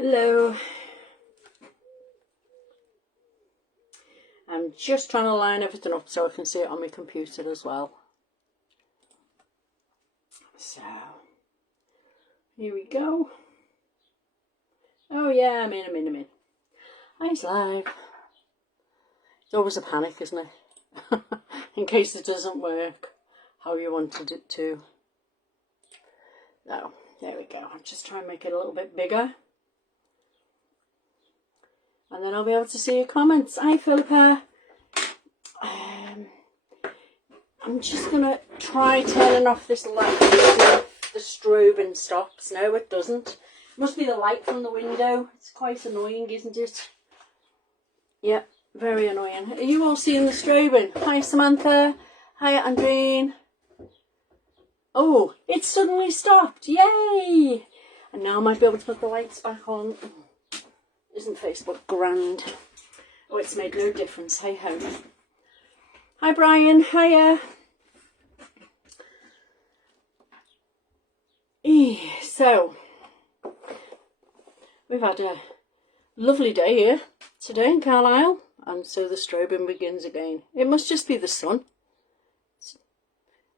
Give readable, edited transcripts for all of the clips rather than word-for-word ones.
Hello. I'm just trying to line everything up so I can see it on my computer as well. So, here we go. Oh yeah, I'm in. It's live. It's always a panic, isn't it? In case it doesn't work how you wanted it to. Oh, there we go. I'm just trying to make it a little bit bigger. And then I'll be able to see your comments. Hi, Phillipa. I'm just going to try turning off this light to see if the strobing stops. No, it doesn't. It must be the light from the window. It's quite annoying, isn't it? Yep, very annoying. Are you all seeing the strobing? Hi, Samantha. Hi, Andreen. Oh, it suddenly stopped. Yay! And now I might be able to put the lights back on. Isn't Facebook grand? Oh, it's made no difference. Hey ho. Hi Brian. Hiya. So, we've had a lovely day here today in Carlisle, and so the strobing begins again. It must just be the sun.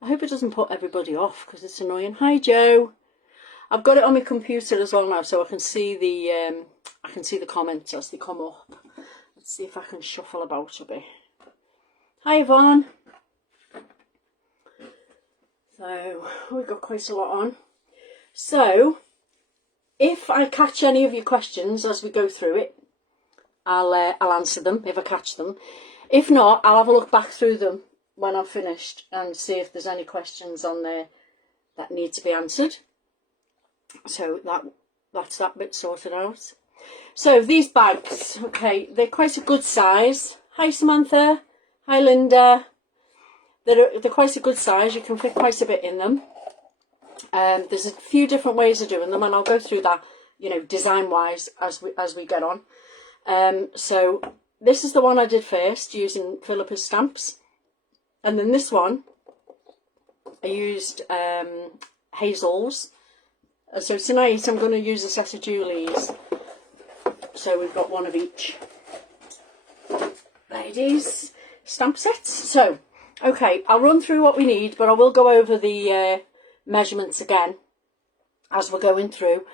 I hope it doesn't put everybody off because it's annoying. Hi Joe. I've got it on my computer as well now, so I can see the comments as they come up. Let's see if I can shuffle about a bit. Hi Yvonne. So we've got quite a lot on. So if I catch any of your questions as we go through it, I'll answer them if I catch them. If not, I'll have a look back through them when I've finished and see if there's any questions on there that need to be answered. So that's that bit sorted out. So these bags, okay, they're quite a good size. Hi Samantha. Hi Linda. They're quite a good size. You can fit quite a bit in them. There's a few different ways of doing them, and I'll go through that, design wise as we get on. So this is the one I did first using Phillipa's stamps, and then this one I used Hazel's. So tonight I'm going to use a set of Julie's. So we've got one of each. Ladies, stamp sets. So, okay, I'll run through what we need, but I will go over the measurements again as we're going through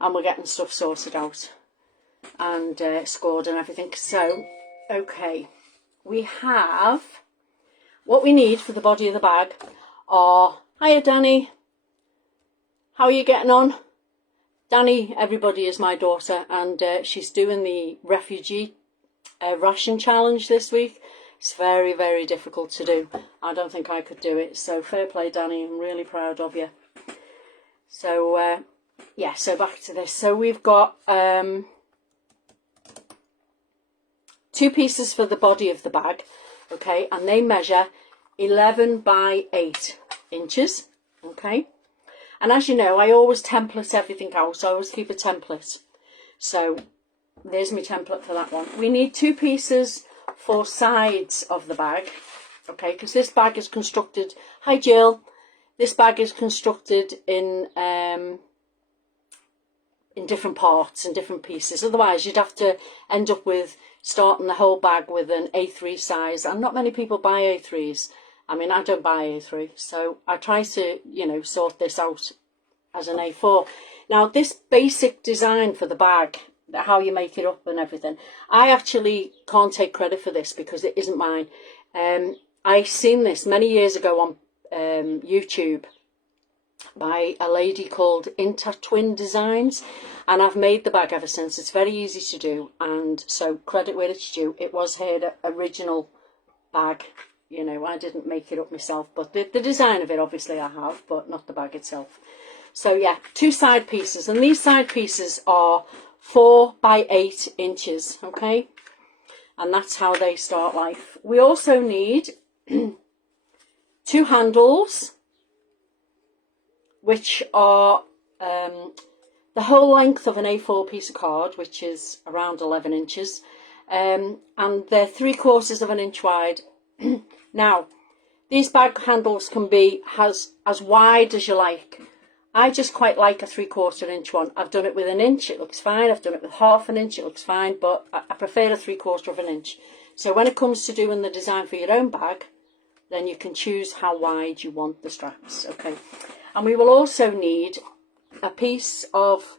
and we're getting stuff sorted out and scored and everything. So, okay, we have what we need for the body of the bag are, hiya Danny. How are you getting on? Danny, everybody, is my daughter, and she's doing the refugee ration challenge this week. It's very, very difficult to do. I don't think I could do it. So fair play, Danny. I'm really proud of you. So, yeah, so back to this. So we've got 2 pieces for the body of the bag, okay, and they measure 11 by 8 inches, okay. And as you know, I always template everything out. I always keep a template. So there's my template for that one. We need 2 pieces for sides of the bag. Okay, because this bag is constructed. Hi Jill. This bag is constructed in different parts and different pieces. Otherwise, you'd have to end up with starting the whole bag with an A3 size. And not many people buy A3s. I mean, I don't buy A3, so I try to, sort this out as an A4. Now, this basic design for the bag, how you make it up and everything, I actually can't take credit for this because it isn't mine. I seen this many years ago on YouTube by a lady called Twin Designs, and I've made the bag ever since. It's very easy to do, and so credit where it's due. It was her original bag. I didn't make it up myself, but the design of it, obviously, I have, but not the bag itself. So, yeah, 2 side pieces. And these side pieces are 4 by 8 inches, okay? And that's how they start life. We also need 2 handles, which are the whole length of an A4 piece of card, which is around 11 inches. And they're 3/4 of an inch wide. Now, these bag handles can be as wide as you like. I just quite like a 3/4 inch one. I've done it with 1 inch, it looks fine. I've done it with 1/2 inch, it looks fine, but I prefer a 3/4 inch. So when it comes to doing the design for your own bag, then you can choose how wide you want the straps, okay? And we will also need a piece of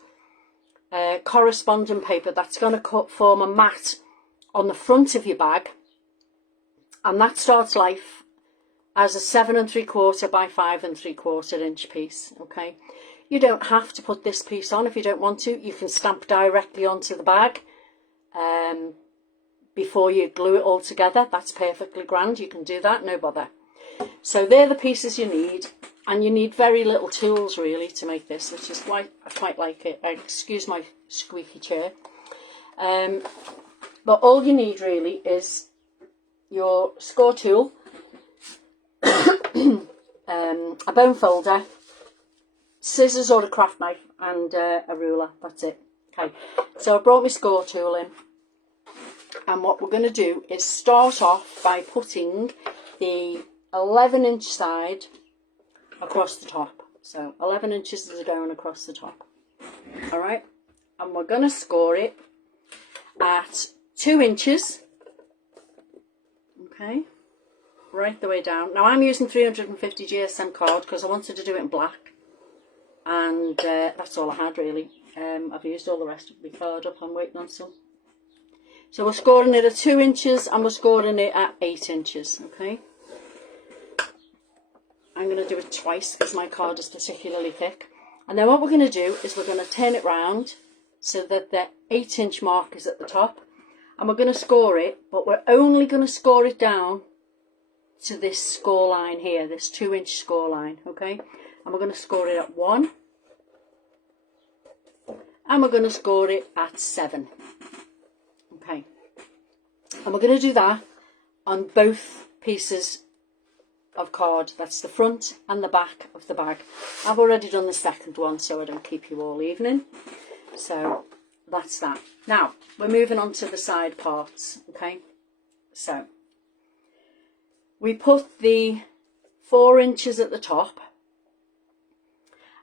corresponding paper that's going to form a mat on the front of your bag, and that starts life as a 7 3/4 by 5 3/4 inch piece, okay? You don't have to put this piece on if you don't want to. You can stamp directly onto the bag before you glue it all together. That's perfectly grand. You can do that, no bother. So they're the pieces you need, and you need very little tools really to make this, which is why I quite like it. Excuse my squeaky chair. But all you need really is your score tool, a bone folder, scissors or a craft knife, and a ruler. That's it. Okay, so I brought my score tool in, and what we're going to do is start off by putting the 11 inch side across the top. So 11 inches is going across the top. All right, and we're going to score it at 2 inches. Okay, right the way down. Now I'm using 350 GSM card because I wanted to do it in black, and that's all I had really. I've used all the rest of my card up. I'm waiting on some. So we're scoring it at 2 inches, and we're scoring it at 8 inches. Okay, I'm going to do it twice because my card is particularly thick. And then what we're going to do is we're going to turn it round so that the 8 inch mark is at the top, and we're going to score it, but we're only going to score it down to this score line here, this 2 inch score line, okay? And we're going to score it at 1, and we're going to score it at 7, okay? And we're going to do that on both pieces of card. That's the front and the back of the bag. I've already done the second one, so I don't keep you all evening. So that's that. Now we're moving on to the side parts, okay? So we put the 4 inches at the top,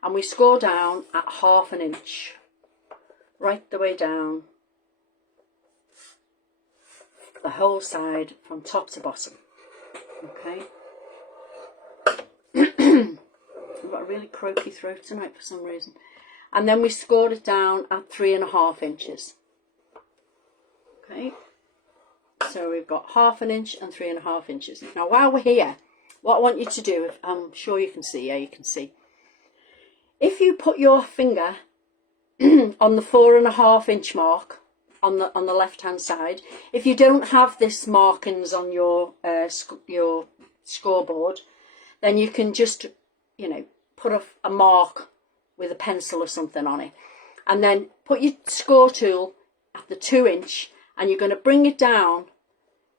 and we score down at 1/2 inch, right the way down the whole side from top to bottom, okay? I've got a really croaky throat tonight for some reason. And then we scored it down at 3.5 inches. Okay, so we've got 1/2 inch and 3.5 inches. Now while we're here, what I want you to do, I'm sure you can see, yeah you can see, if you put your finger on the 4.5 inch mark on the left hand side, if you don't have this markings on your scoreboard, then you can just, you know, put a mark with a pencil or something on it, and then put your score tool at the 2 inch, and you're going to bring it down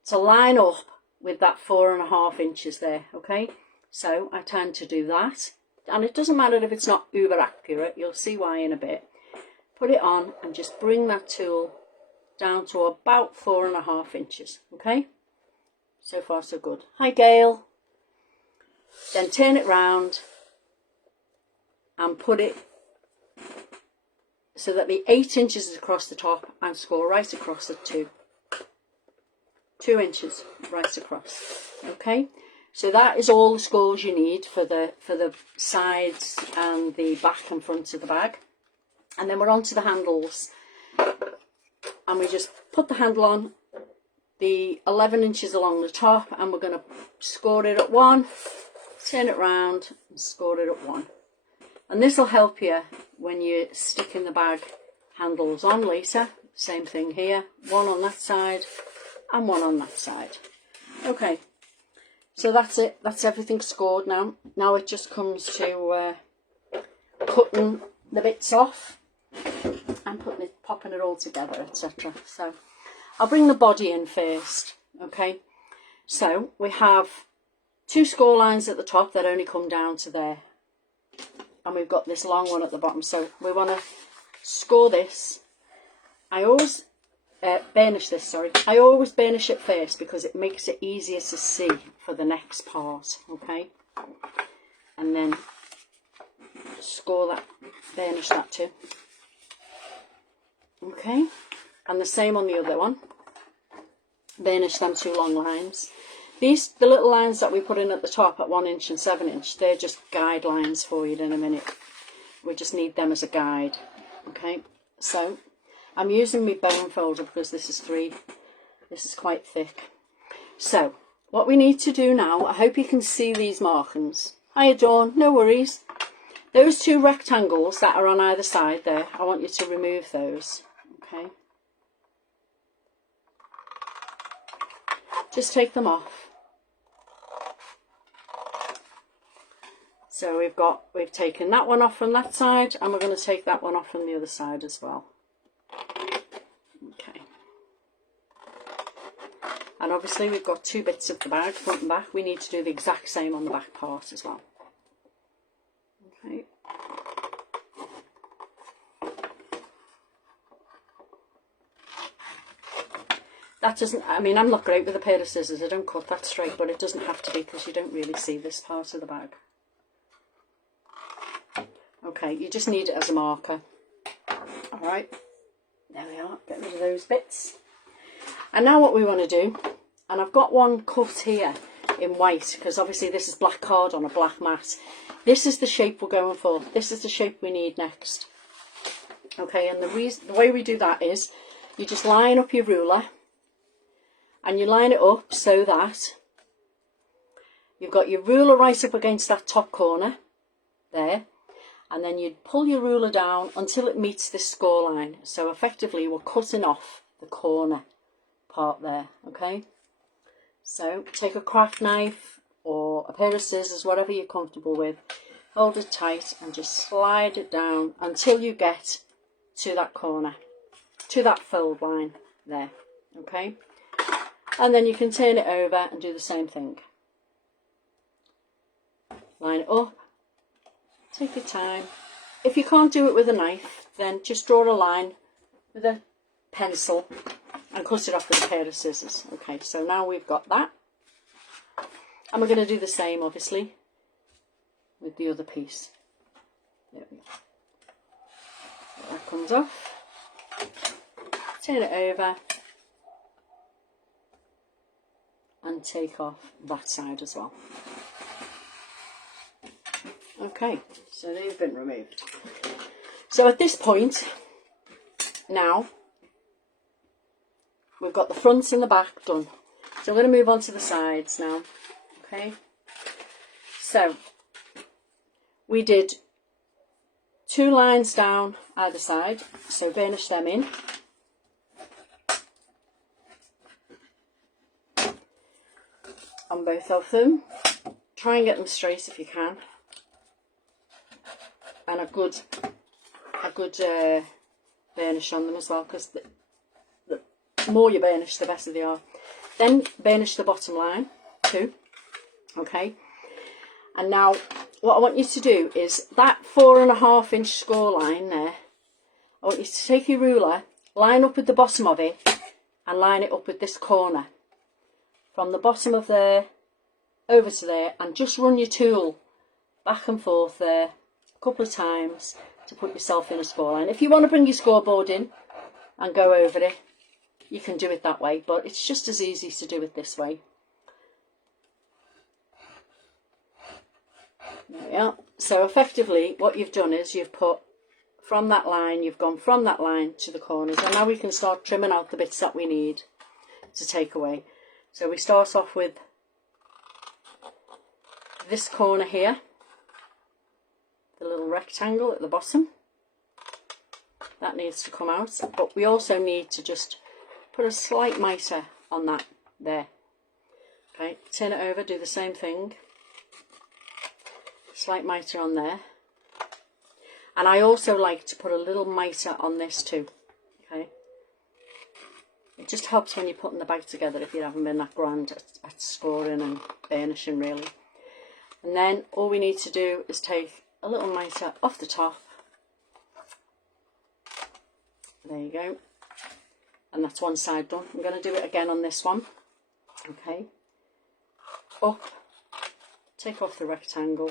to line up with that 4.5 inches there, okay? So I tend to do that, and it doesn't matter if it's not uber accurate, you'll see why in a bit. Put it on and just bring that tool down to about 4.5 inches, okay? So far so good. Hi Gail. Then turn it round and put it so that the 8 inches is across the top, and score right across at 2 inches right across. Okay, so that is all the scores you need for the sides and the back and front of the bag. And then we're on to the handles, and we just put the handle on the 11 inches along the top, and we're going to score it at 1, turn it round and score it at 1. And this will help you when you're sticking the bag handles on later. Same thing here, 1 on that side and 1 on that side. Okay, so that's it. That's everything scored now. Now it just comes to cutting the bits off and popping it all together, etc. So I'll bring the body in first. Okay, so we have 2 score lines at the top that only come down to there, and we've got this long one at the bottom, so we want to score this. I always burnish this, sorry. I always burnish it first because it makes it easier to see for the next part, okay? And then score that, burnish that too. Okay, and the same on the other one. Burnish them 2 long lines. These, the little lines that we put in at the top at 1 inch and 7 inch, they're just guidelines for you in a minute. We just need them as a guide. Okay, so I'm using my bone folder because this is 3. This is quite thick. So what we need to do now, I hope you can see these markings. Hiya Dawn, no worries. Those 2 rectangles that are on either side there, I want you to remove those. Okay. Just take them off. So we've taken that one off from that side, and we're going to take that one off from the other side as well. Okay. And obviously we've got 2 bits of the bag, front and back. We need to do the exact same on the back part as well. Okay. That doesn't, I mean, I'm not great with a pair of scissors. I don't cut that straight, but it doesn't have to be because you don't really see this part of the bag. Okay, you just need it as a marker. Alright, there we are, get rid of those bits. And now what we want to do, and I've got one cut here in white, because obviously this is black card on a black mat. This is the shape we're going for. This is the shape we need next. Okay, and the way we do that is, you just line up your ruler, and you line it up so that you've got your ruler right up against that top corner, there. And then you'd pull your ruler down until it meets this score line. So effectively we're cutting off the corner part there, okay? So take a craft knife or a pair of scissors, whatever you're comfortable with. Hold it tight and just slide it down until you get to that corner, to that fold line there, okay? And then you can turn it over and do the same thing. Line it up. Take your time. If you can't do it with a knife, then just draw a line with a pencil and cut it off with a pair of scissors. Okay, so now we've got that. And we're going to do the same, obviously, with the other piece. There we go. That comes off. Turn it over. And take off that side as well. Okay, so they've been removed. So at this point, now, we've got the front and the back done. So I'm going to move on to the sides now. Okay, so we did 2 lines down either side, so burnish them in. On both of them. Try and get them straight if you can. And a good burnish on them as well, because the more you burnish, the better they are. Then burnish the bottom line too. Okay. And now what I want you to do is that 4.5 inch score line there. I want you to take your ruler, line up with the bottom of it, and line it up with this corner. From the bottom of there over to there, and just run your tool back and forth there a couple of times to put yourself in a score line. If you want to bring your scoreboard in and go over it, you can do it that way, but it's just as easy to do it this way. There we are. So effectively what you've done is you've put from that line, you've gone from that line to the corners, and now we can start trimming out the bits that we need to take away. So we start off with this corner here, the little rectangle at the bottom. That needs to come out, but we also need to just put a slight mitre on that there. Okay, turn it over, do the same thing. Slight mitre on there. And I also like to put a little mitre on this too. Okay. It just helps when you're putting the bag together if you haven't been that grand at scoring and burnishing really. And then all we need to do is take a little mitre off the top. There you go. And that's one side done. I'm going to do it again on this one. Okay. Up. Take off the rectangle.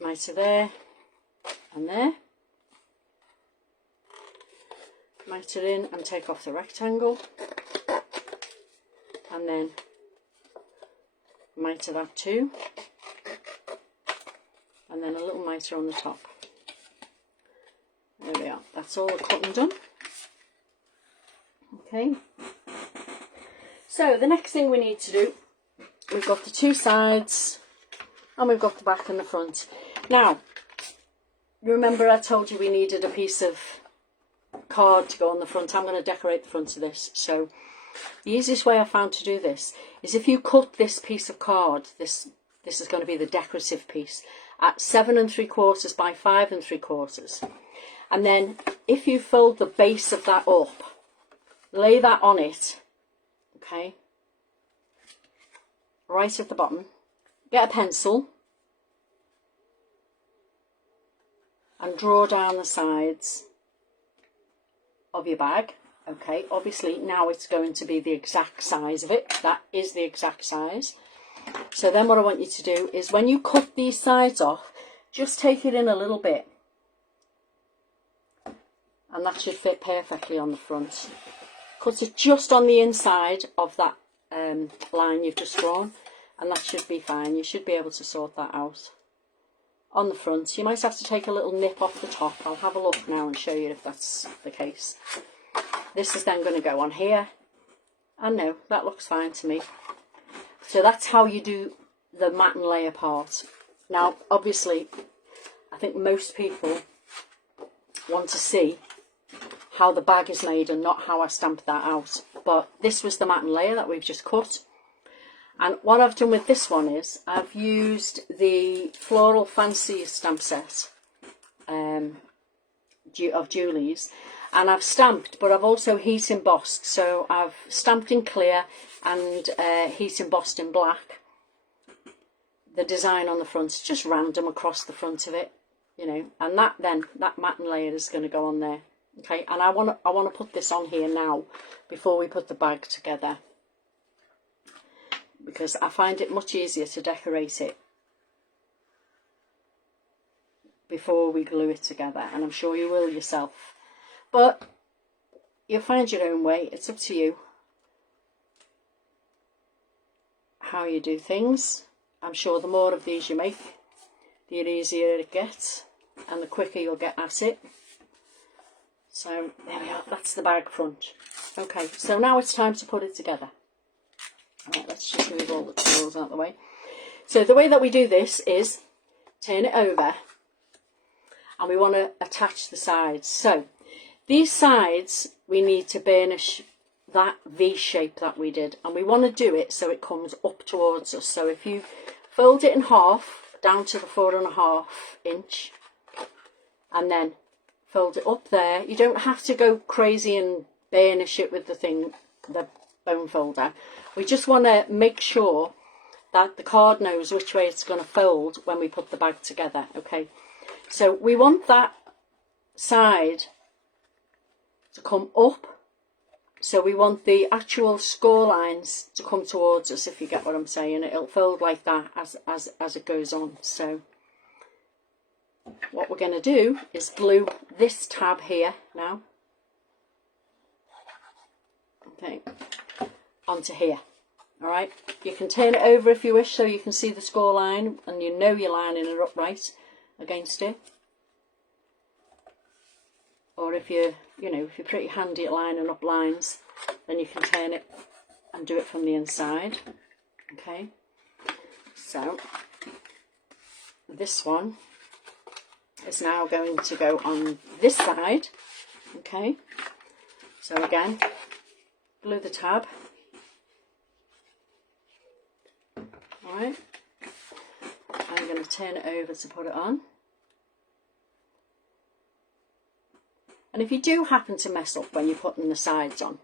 Mitre there and there. Mitre in and take off the rectangle, and then mitre that too, and then a little mitre on the top. There we are, that's all the cutting done. Okay, so the next thing we need to do, we've got the two sides and we've got the back and the front. Now, you remember I told you we needed a piece of card to go on the front. I'm going to decorate the front of this. So the easiest way I found to do this is if you cut this piece of card, this is going to be the decorative piece, at 7 3/4 by 5 3/4. And then if you fold the base of that up, lay that on it, okay, right at the bottom, get a pencil and draw down the sides of your bag. Okay, obviously now it's going to be the exact size of it. That is the exact size. So then what I want you to do is when you cut these sides off, just take it in a little bit, and that should fit perfectly on the front. Cut it just on the inside of that line you've just drawn, and that should be fine. You should be able to sort that out. On the front, you might have to take a little nip off the top. I'll have a look now and show you if that's the case. This is then going to go on here, and no, that looks fine to me. So that's how you do the mat and layer part. Now obviously I think most people want to see how the bag is made and not how I stamped that out, but this was the mat and layer that we've just cut. And what I've done with this one is I've used the Floral Fancy stamp set of Julie's, and I've stamped, but I've also heat embossed. So I've stamped in clear and heat embossed in black the design on the front. It's just random across the front of it, you know, and that mat and layer is going to go on there. Okay, and I want to put this on here now before we put the bag together, because I find it much easier to decorate it before we glue it together, and I'm sure you will yourself. But you'll find your own way. It's up to you how you do things. I'm sure the more of these you make, the easier it gets and the quicker you'll get at it. So there we are, that's the bag front. Okay, so now it's time to put it together. Alright, let's just move all the tools out of the way. So the way that we do this is turn it over, and we want to attach the sides. So these sides, we need to burnish that V shape that we did, and we want to do it so it comes up towards us. So if you fold it in half down to the 4.5 inch and then fold it up there, you don't have to go crazy and burnish it with the bone folder. We just want to make sure that the card knows which way it's going to fold when we put the bag together. Okay, so we want that side to come up, so we want the actual score lines to come towards us, if you get what I'm saying. It'll fold like that as it goes on. So what we're going to do is glue this tab here now, okay, onto here. All right, you can turn it over if you wish, so you can see the score line and you know you're lining it up right against it. Or if you're pretty handy at lining up lines, then you can turn it and do it from the inside. Okay, so this one is now going to go on this side. Okay, so again, glue the tab. Alright, I'm going to turn it over to put it on. And if you do happen to mess up when you're putting the sides on,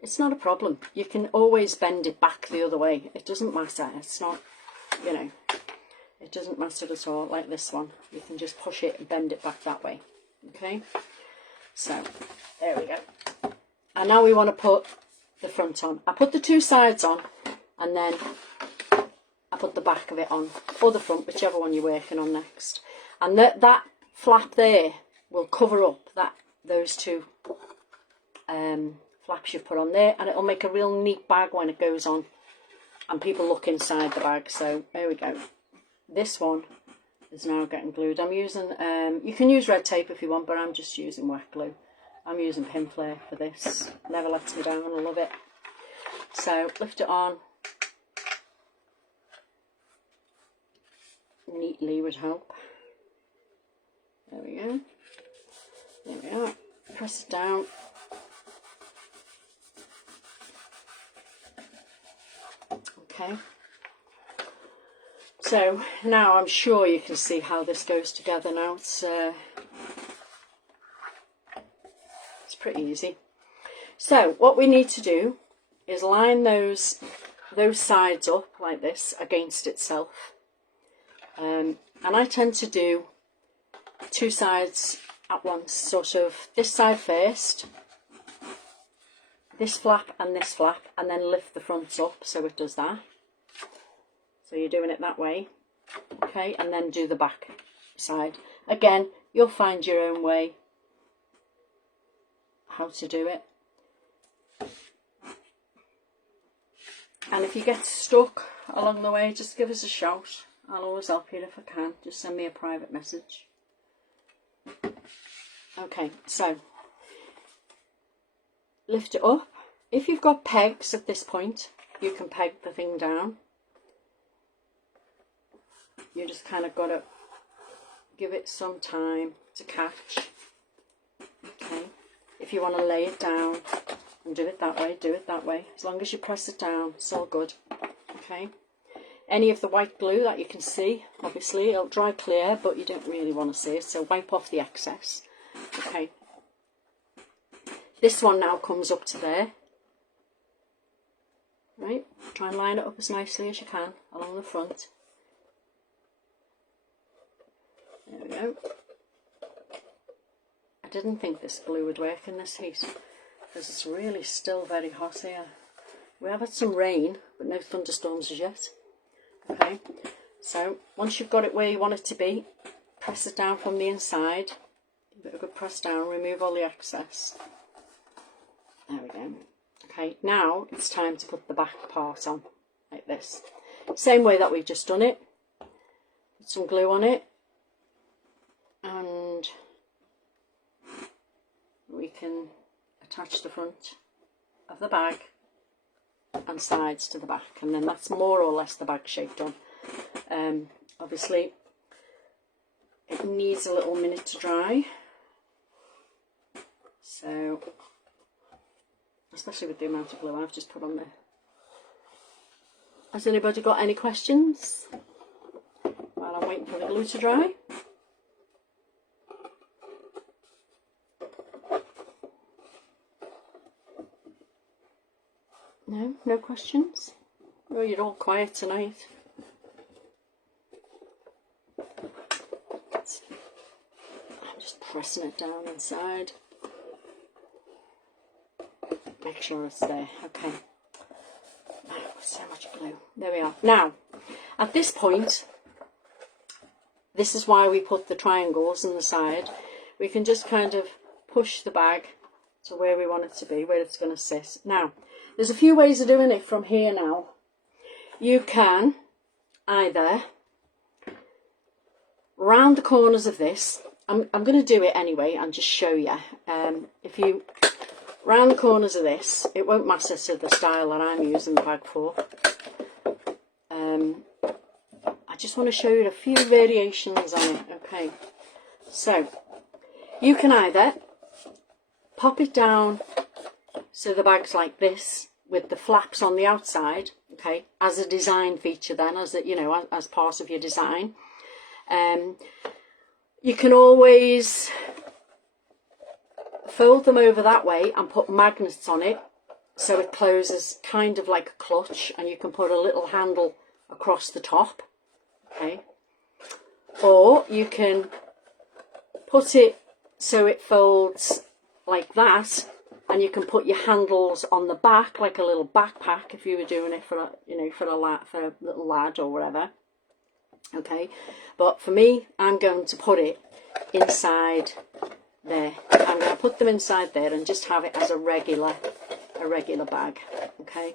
it's not a problem. You can always bend it back the other way. It doesn't matter. It's not, you know, it doesn't matter at all. Like this one, you can just push it and bend it back that way. Okay, so there we go. And now we want to put the front on. I put the two sides on, and then I put the back of it on, or the front, whichever one you're working on next. And that flap there will cover up those two flaps you've put on there, and it'll make a real neat bag when it goes on and people look inside the bag. So there we go. This one is now getting glued. I'm using, you can use red tape if you want, but I'm just using wet glue. I'm using pin flare for this. Never lets me down, I love it. So lift it on. Neatly would help. There we go. There we are. Press it down. Okay. So now I'm sure you can see how this goes together now. It's pretty easy. So what we need to do is line those sides up like this against itself. And I tend to do two sides at once, sort of this side first, this flap and this flap, and then lift the fronts up so it does that. So you're doing it that way, okay, and then do the back side. Again, you'll find your own way how to do it. And if you get stuck along the way, just give us a shout. I'll always help you if I can. Just send me a private message. Okay, so lift it up. If you've got pegs at this point, you can peg the thing down. You just kind of got to give it some time to catch. Okay, if you want to lay it down and do it that way, do it that way. As long as you press it down, it's all good. Okay. Any of the white glue that you can see, obviously it'll dry clear, but you don't really want to see it, so wipe off the excess. Okay. This one now comes up to there. Right, try and line it up as nicely as you can along the front. There we go. I didn't think this glue would work in this heat because it's really still very hot here. We have had some rain, but no thunderstorms as yet. Okay, so once you've got it where you want it to be, press it down from the inside. Give it a good press down, remove all the excess. There we go. Okay, now it's time to put the back part on, like this. Same way that we've just done it. Put some glue on it, and we can attach the front of the bag and sides to the back, and then that's more or less the bag shape done. Obviously it needs a little minute to dry, so especially with the amount of glue I've just put on there. Has anybody got any questions while I'm waiting for the glue to dry? No? No questions? Oh, you're all quiet tonight. I'm just pressing it down inside. Make sure it's there. Okay. Oh, so much glue. There we are. Now, at this point, this is why we put the triangles on the side. We can just kind of push the bag to where we want it to be, where it's going to sit. Now, there's a few ways of doing it from here now. You can either round the corners of this. I'm going to do it anyway and just show you. If you round the corners of this, it won't matter to the style that I'm using the bag for. I just want to show you a few variations on it. Okay, so you can either pop it down so the bag's like this with the flaps on the outside, okay, as a design feature then, as a, you know, as part of your design. You can always fold them over that way and put magnets on it so it closes kind of like a clutch, and you can put a little handle across the top, okay. Or you can put it so it folds like that, and you can put your handles on the back like a little backpack if you were doing it for a, you know, for a little lad or whatever. Okay, but for me, I'm going to put it inside there. I'm going to put them inside there and just have it as a regular bag. Okay,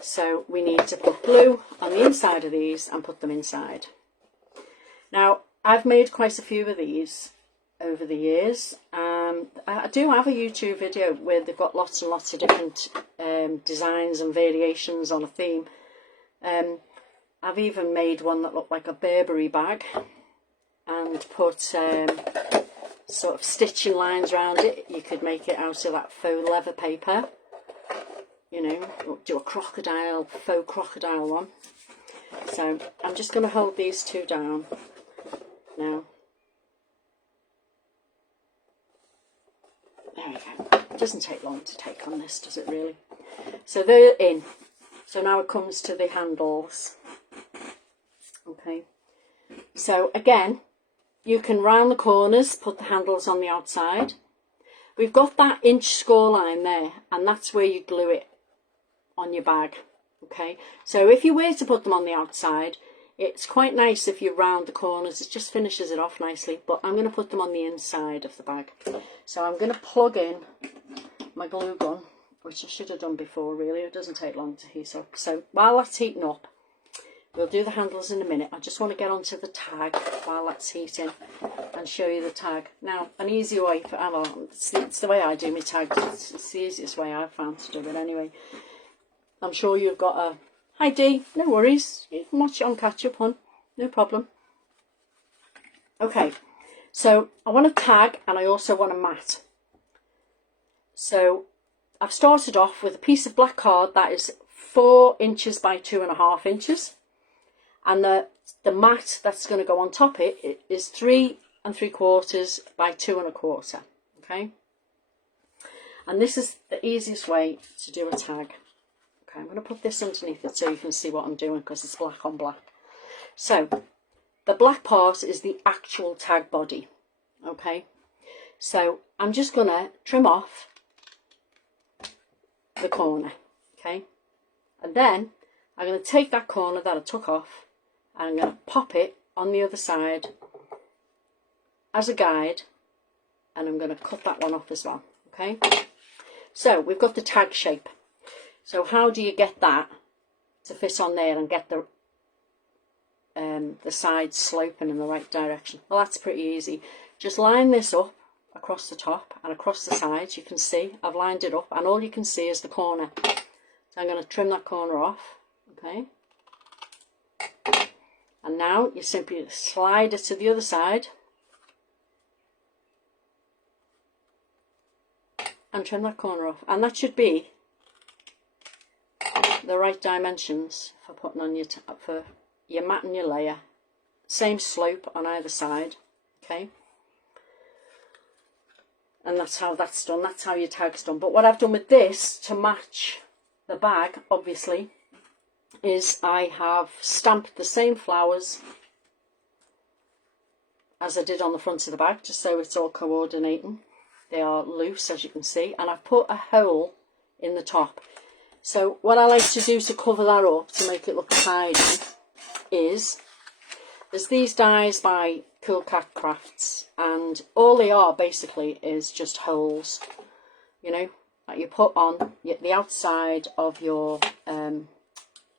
so we need to put glue on the inside of these and put them inside. Now, I've made quite a few of these over the years. I do have a YouTube video where they've got lots and lots of different designs and variations on a theme. I've even made one that looked like a Burberry bag and put sort of stitching lines around it. You could make it out of that faux leather paper, you know, or do a crocodile, faux crocodile one. So I'm just going to hold these two down now. There we go. It doesn't take long to take on this, does it really? So they're in. So now it comes to the handles. Okay. So again, you can round the corners, put the handles on the outside. We've got that inch score line there, and that's where you glue it on your bag. Okay. So if you were to put them on the outside, it's quite nice if you round the corners. It just finishes it off nicely. But I'm going to put them on the inside of the bag. So I'm going to plug in my glue gun, which I should have done before really. It doesn't take long to heat up. So while that's heating up, we'll do the handles in a minute. I just want to get onto the tag while that's heating and show you the tag. Now, an easy way for, well, it's the way I do my tags. It's the easiest way I've found to do it anyway. I'm sure you've got a, hi Dee, no worries. You can watch it on catch up, hon. No problem. Okay, so I want a tag and I also want a mat. So I've started off with a piece of black card that is 4 inches by 2.5 inches. And the mat that's going to go on top it is 3 3/4 by 2 1/4. Okay. And this is the easiest way to do a tag. Okay, I'm going to put this underneath it so you can see what I'm doing because it's black on black. So the black part is the actual tag body. Okay. So I'm just going to trim off the corner. Okay. And then I'm going to take that corner that I took off and I'm going to pop it on the other side as a guide, and I'm going to cut that one off as well. Okay, so we've got the tag shape. So how do you get that to fit on there and get the sides sloping in the right direction? Well, that's pretty easy. Just line this up across the top and across the sides. You can see I've lined it up and all you can see is the corner. So I'm going to trim that corner off. Okay. And now you simply slide it to the other side and trim that corner off. And that should be the right dimensions for putting on your mat and your layer. Same slope on either side. Okay. And that's how that's done. That's how your tag's done. But what I've done with this to match the bag, obviously, is I have stamped the same flowers as I did on the front of the bag, just so it's all coordinating. They are loose, as you can see, and I've put a hole in the top. So what I like to do to cover that up, to make it look tidy, is there's these dies by Cool Cat Crafts, and all they are basically is just holes, you know, that you put on the outside of your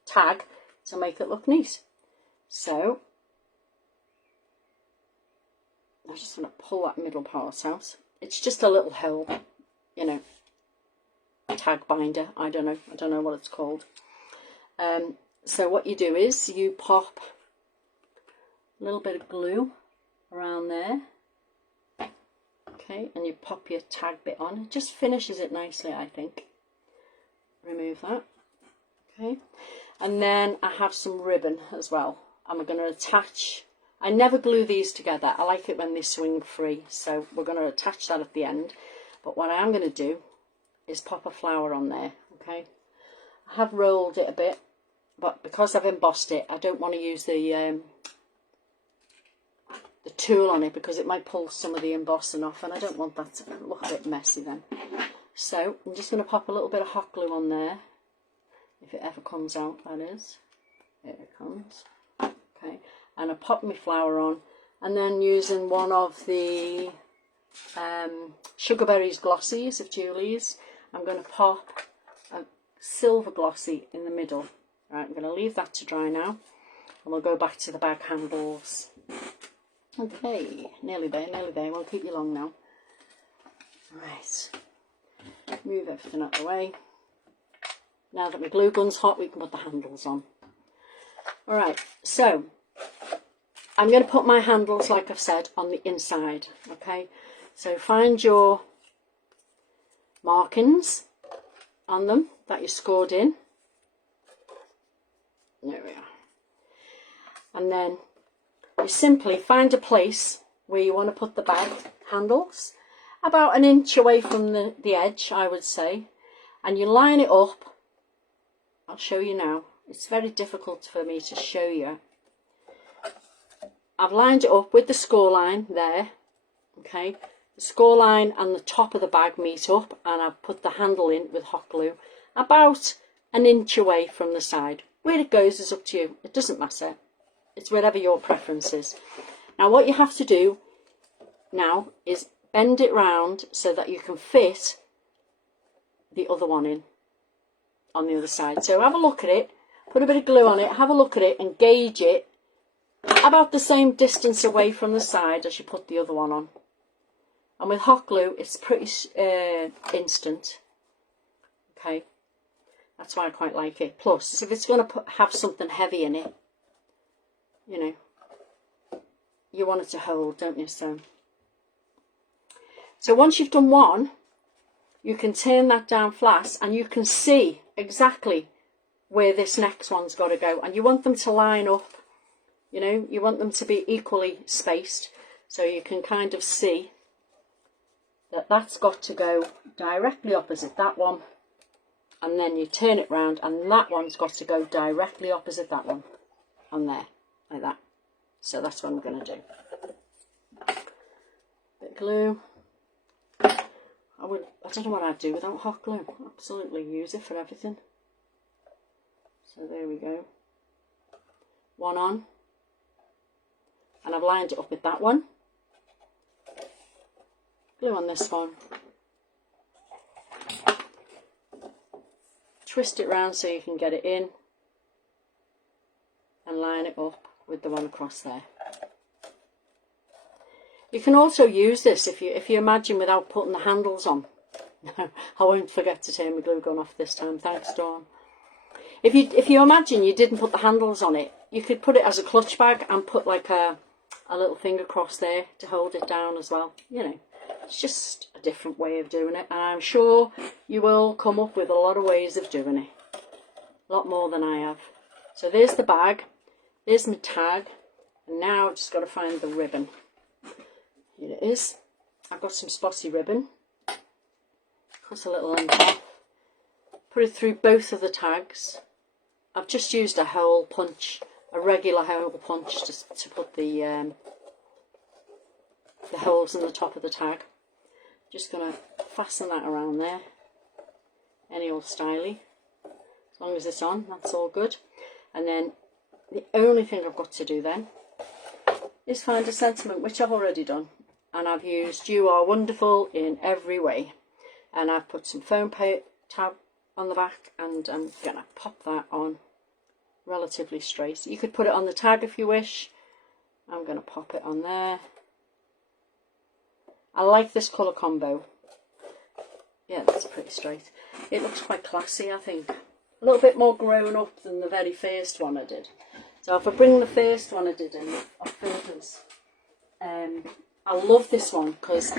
tag to make it look neat. So I'm just going to pull that middle part out. It's just a little hole, you know, tag binder. I don't know what it's called. So what you do is you pop a little bit of glue around there. Okay, and you pop your tag bit on. It just finishes it nicely, I think. Remove that. Okay, and then I have some ribbon as well. I'm going to attach, I never glue these together. I like it when they swing free, so we're going to attach that at the end. But what I am going to do is pop a flower on there. Okay, I have rolled it a bit, but because I've embossed it, I don't want to use the tool on it because it might pull some of the embossing off, and I don't want that to look a bit messy then. So I'm just going to pop a little bit of hot glue on there, if it ever comes out, that is. Here it comes. Okay, and I pop my flower on, and then using one of the Sugar Berries Glossies of Julie's, I'm going to pop a silver glossy in the middle. Right, I'm going to leave that to dry now, and we'll go back to the bag handles. Okay, nearly there, won't keep you long now. Right, move everything out of the way. Now that my glue gun's hot, we can put the handles on. Alright, so I'm going to put my handles, like I've said, on the inside. Okay, so find your markings on them that you scored in. There we are. And then you simply find a place where you want to put the bag handles, about an inch away from the edge, I would say, and you line it up. I'll show you now. It's very difficult for me to show you. I've lined it up with the score line there. Okay, the score line and the top of the bag meet up, and I've put the handle in with hot glue about an inch away from the side. Where it goes is up to you. It doesn't matter. It's whatever your preference is. Now what you have to do now is bend it round so that you can fit the other one in on the other side. So have a look at it, put a bit of glue on it, have a look at it and gauge it about the same distance away from the side as you put the other one on. And with hot glue it's pretty instant. Okay, that's why I quite like it. Plus, if it's going to have something heavy in it, you know, you want it to hold, don't you? So once you've done one, you can turn that down flat and you can see exactly where this next one's got to go. And you want them to line up, you know, you want them to be equally spaced. So you can kind of see that that's got to go directly opposite that one. And then you turn it round and that one's got to go directly opposite that one. On there, like that. So that's what I'm going to do. Bit of glue. I don't know what I'd do without hot glue. Absolutely use it for everything. So there we go. One on. And I've lined it up with that one. Glue on this one. Twist it round so you can get it in. And line it up with the one across there. You can also use this if you imagine without putting the handles on. I won't forget to turn my glue gun off this time, thanks Dawn. If you imagine you didn't put the handles on it, you could put it as a clutch bag and put like a little thing across there to hold it down as well. You know, it's just a different way of doing it, and I'm sure you will come up with a lot of ways of doing it. A lot more than I have. So there's the bag, there's my tag, and now I've just got to find the ribbon. Here it is. I've got some spotty ribbon. Cut a little end off. Put it through both of the tags. I've just used a hole punch, a regular hole punch, just to put the holes in the top of the tag. Just going to fasten that around there. Any old styly. As long as it's on, that's all good. And then the only thing I've got to do then is find a sentiment, which I've already done. And I've used "You Are Wonderful" in every way. And I've put some foam tab on the back, and I'm going to pop that on relatively straight. You could put it on the tag if you wish. I'm going to pop it on there. I like this colour combo. Yeah, that's pretty straight. It looks quite classy, I think. A little bit more grown up than the very first one I did. So if I bring the first one I did in of Phillipa's, I love this one because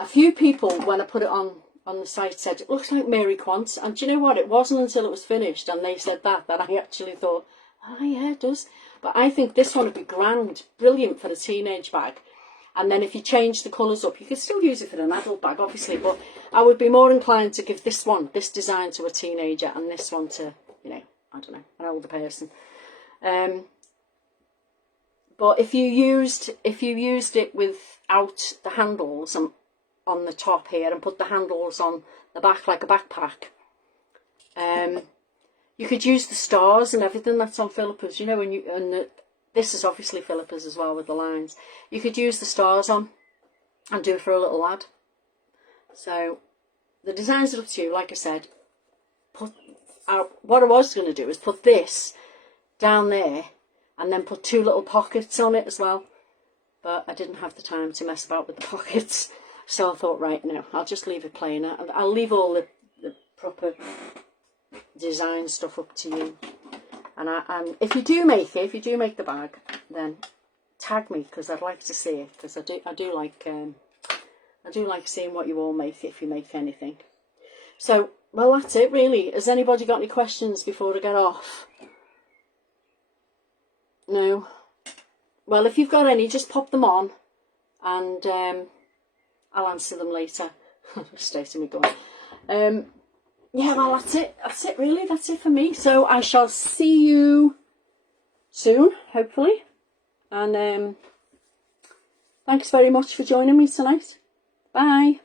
a few people, when I put it on the site, said it looks like Mary Quant, and do you know what, it wasn't until it was finished and they said that I actually thought, oh yeah, it does. But I think this one would be grand, brilliant for a teenage bag. And then if you change the colours up, you could still use it for an adult bag obviously, but I would be more inclined to give this design to a teenager, and this one to, you know, I don't know, an older person. But if you used it without the handles on the top here and put the handles on the back like a backpack, you could use the stars and everything that's on Phillipa's, you know, and the This is obviously Phillipa's as well with the lines. You could use the stars on and do it for a little lad. So the designs are up to you. Like I said, what I was going to do is put this down there and then put 2 little pockets on it as well. But I didn't have the time to mess about with the pockets. So I thought, right, no, I'll just leave it plain. I'll leave all the proper design stuff up to you. And if you do make the bag, then tag me, because I'd like to see it, because I do like seeing what you all make, if you make anything. So, well, that's it really. Has anybody got any questions before I get off? No? Well, if you've got any, just pop them on, and I'll answer them later. Stay to me going. Yeah, well, that's it. That's it, really. That's it for me. So I shall see you soon, hopefully. And thanks very much for joining me tonight. Bye.